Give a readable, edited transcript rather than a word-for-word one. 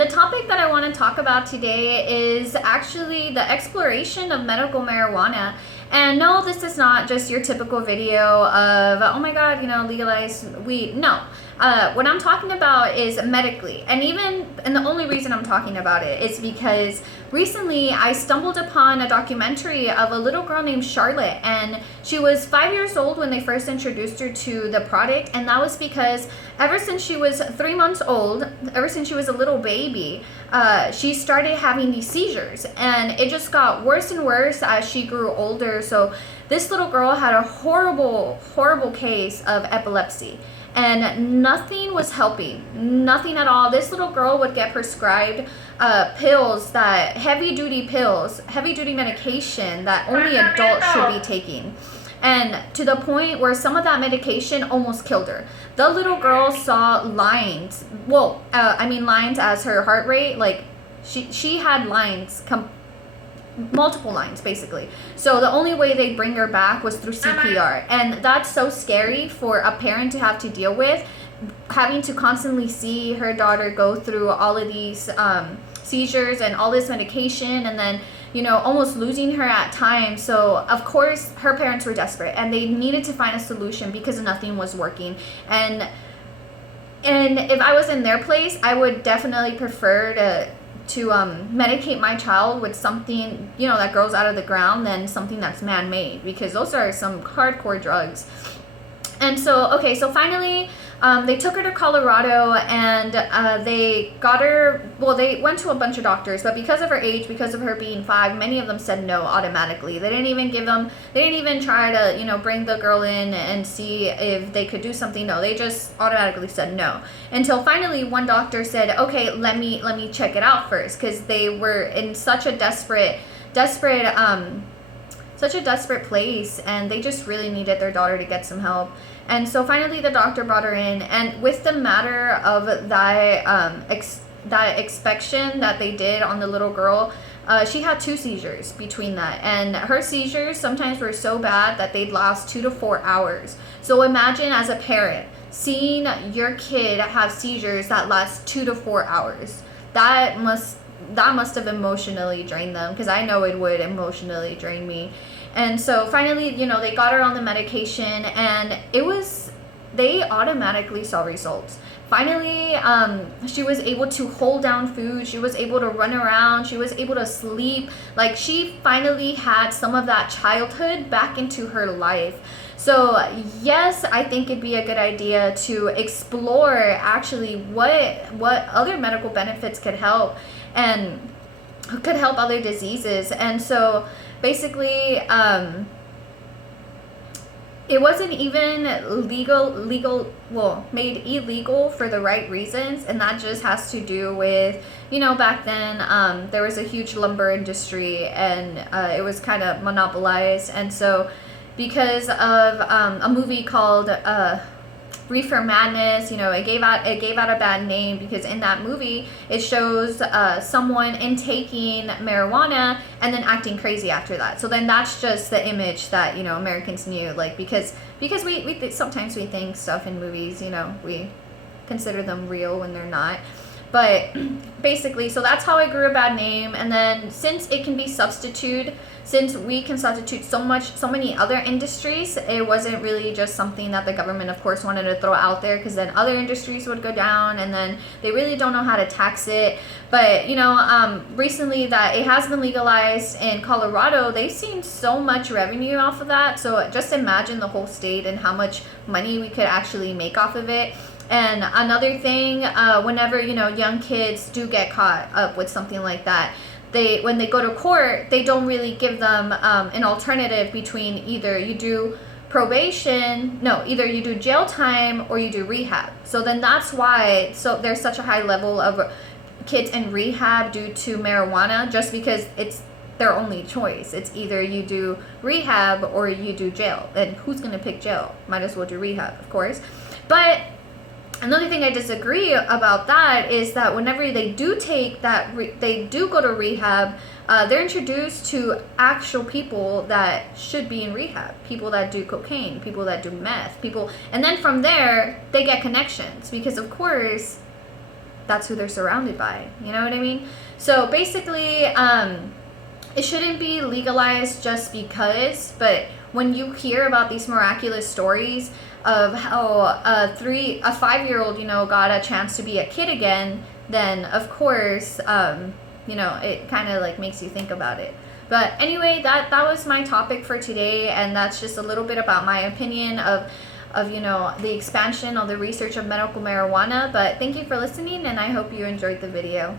the topic that I want to talk about today is actually the exploration of medical marijuana. And no, this is not just your typical video of, oh my God, legalize weed. No. What I'm talking about is medically. And the only reason I'm talking about it is because recently I stumbled upon a documentary of a little girl named Charlotte. And she was 5 years old when they first introduced her to the product. And that was because ever since she was 3 months old, ever since she was a little baby, she started having these seizures. And it just got worse and worse as she grew older. So this little girl had a horrible, horrible case of epilepsy. And nothing was helping, nothing at all. This little girl would get prescribed pills, heavy duty medication that only adults should be taking. And to the point where some of that medication almost killed her. The little girl saw lines, lines as her heart rate, like she had lines, multiple lines basically. So the only way they bring her back was through CPR, and that's so scary for a parent to have to deal with, having to constantly see her daughter go through all of these seizures and all this medication, and then almost losing her at times. So of course her parents were desperate and they needed to find a solution because nothing was working. And if I was in their place, I would definitely prefer to medicate my child with something that grows out of the ground than something that's man-made, because those are some hardcore drugs. And so finally they took her to Colorado, and they got her, they went to a bunch of doctors, but because of her age, because of her being 5, many of them said no automatically. They didn't even try to bring the girl in and see if they could do something. No, they just automatically said no, until finally one doctor said, okay, let me check it out first, because they were in such a desperate place, and they just really needed their daughter to get some help. And so finally the doctor brought her in, and with the matter of that inspection that they did on the little girl, she had 2 seizures between that, and her seizures sometimes were so bad that they'd last 2 to 4 hours. So imagine, as a parent, seeing your kid have seizures that last 2 to 4 hours. That must have emotionally drained them, because I know it would emotionally drain me. And so finally, they got her on the medication, and they automatically saw results. Finally, she was able to hold down food. She was able to run around. She was able to sleep. Like, she finally had some of that childhood back into her life. So yes, I think it'd be a good idea to explore actually what other medical benefits could help, and could help other diseases. And so basically, it wasn't even made illegal for the right reasons, and that just has to do with, back then there was a huge lumber industry, and it was kind of monopolized. And so because of a movie called Reefer Madness, it gave out a bad name, because in that movie it shows someone intaking marijuana and then acting crazy after that. So then that's just the image that Americans knew, like, because we sometimes we think stuff in movies, we consider them real when they're not. But basically, so that's how it grew a bad name. And then since we can substitute so many other industries, it wasn't really just something that the government, of course, wanted to throw out there, because then other industries would go down, and then they really don't know how to tax it. But recently that it has been legalized in Colorado, they've seen so much revenue off of that. So just imagine the whole state and how much money we could actually make off of it. And another thing, whenever young kids do get caught up with something like that, when they go to court, they don't really give them an alternative between either you do jail time or you do rehab. So then that's why there's such a high level of kids in rehab due to marijuana, just because it's their only choice. It's either you do rehab or you do jail. And who's going to pick jail? Might as well do rehab, of course. But another thing I disagree about that is that whenever they do they do go to rehab, they're introduced to actual people that should be in rehab, people that do cocaine, people that do meth, and then from there they get connections, because of course that's who they're surrounded by. You know what I mean? So basically, it shouldn't be legalized just because, but when you hear about these miraculous stories of how a 5-year-old, you know, got a chance to be a kid again, then of course, you know, it kind of like makes you think about it. But anyway, that was my topic for today, and that's just a little bit about my opinion of you know, the expansion of the research of medical marijuana. But thank you for listening, and I hope you enjoyed the video.